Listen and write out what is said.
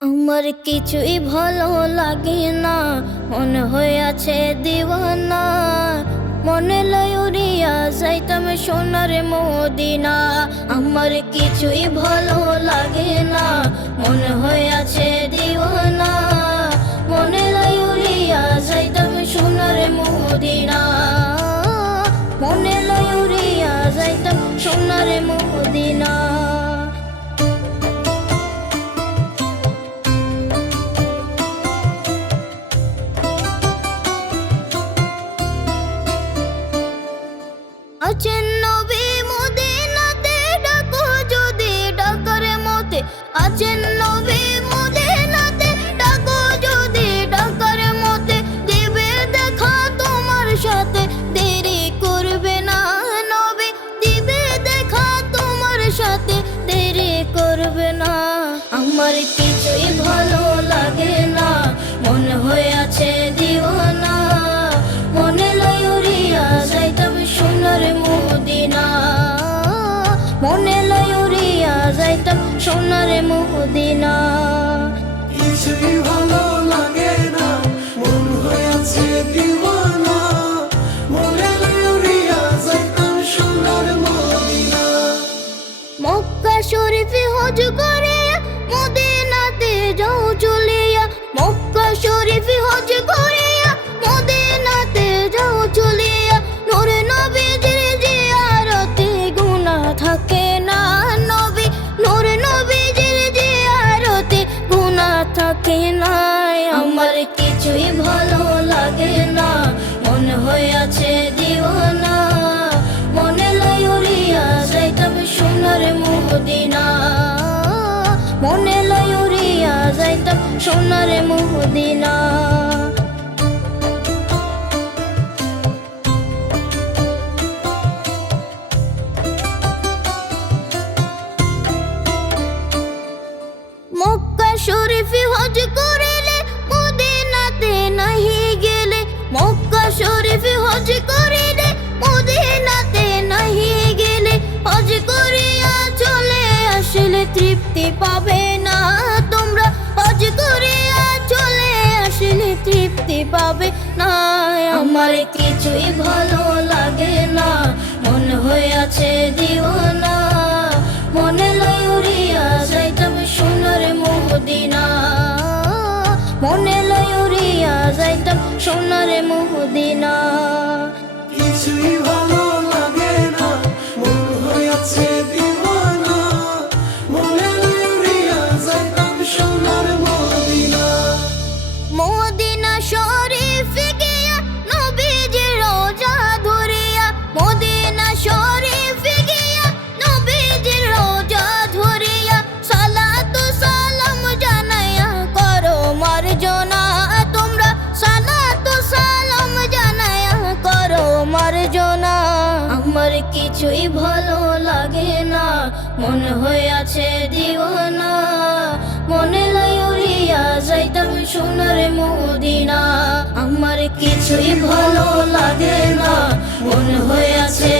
আমার কিছুই ভালো লাগে না, মনে হইয়াছে দিওয়ানা। মনে লয় উড়িয়া যাইতাম সোনার মদিনা। আমার কিছুই ভালো লাগে না, মনে হইয়াছে দিওয়ানা। মনে লয় উড়িয়া যাইতাম সোনার মদিনা। মনে লয় উড়িয়া যাইতাম সোনার মদিনা। আছেন নবী মদিনাতে, ডাকো যদি ডাকার মতে। আছেন নবী মদিনাতে, ডাকো যদি ডাকার মতে। দিবে দেখা তোমার সাথে, দেরি করবে না নবী। দিবে দেখা তোমার সাথে, দেরি করবে না। আমার কিছুই ভালো লাগে না, মনে হইয়াছে দিওয়ানা। মনে লয় উড়িয়া যাইতাম সোনার মদিনা। মনে লয় উড়িয়া যাইতাম সোনার মদিনা। কিছুই ভালো লাগে না, মন হইয়াছে দিওয়ানা। মনে লয় উড়িয়া যাইতাম সোনার মদিনা। মক্কা শরীফে হজ করে মদিনাতে যাও চলিয়া। মক্কা শরীফে হজ করে মদিনাতে যাও চলিয়া। নূরে নবীজির জিয়ারতে গুনাহ থাকে না নবী। নূরে নবীজির জিয়ারতে গুনাহ থাকে না। আমার কিছুই ভালো লাগে না, মনে হইয়াছে দিওয়ানা। মনে লয় উড়িয়া যাইতাম সোনার মদিনা। মনে লয় উড়িয়া যাইতাম সোনার মদিনা। মক্কা শরীফে হজ করিলে মদিনাতে নাহি গেলে। মক্কা শরীফে হজ করিলে মদিনাতে নাহি গেলে। হজ করিয়া চলে আসলে তৃপ্তি পাবে না তোমরা। হজ করিয়া চলে আসলে তৃপ্তি পাবে না। আমার কিছুই ভালো লাগে না, মনে হইয়াছে দিওয়ানা। মনে লয় উড়িয়া যাইতাম সোনার মদিনা। মনে লয় উড়িয়া যাইতাম সোনার মদিনা। কিছুই ভালো লাগে না, মন হইয়াছে দিওয়ানা। মনে লয় উড়িয়া যাইতাম সোনার মদিনা। মদিনা শরীফে গিয়া নবীজির রোজা ধরিয়া। মদিনা শরীফে গিয়া নবীজির রোজা ধরিয়া। সালাতু সালাম জানাইয়া করো মার্জনা তোমরা। সালাতু সালাম জানাইয়া করো মার্জনা। আমার কিছুই ভালো লাগে না, মনে হইয়াছে দিওয়ানা। মনে লয় উড়িয়া যাইতাম সোনার মদিনা। আমার কিছুই ভালো লাগে না, মনে হইয়াছে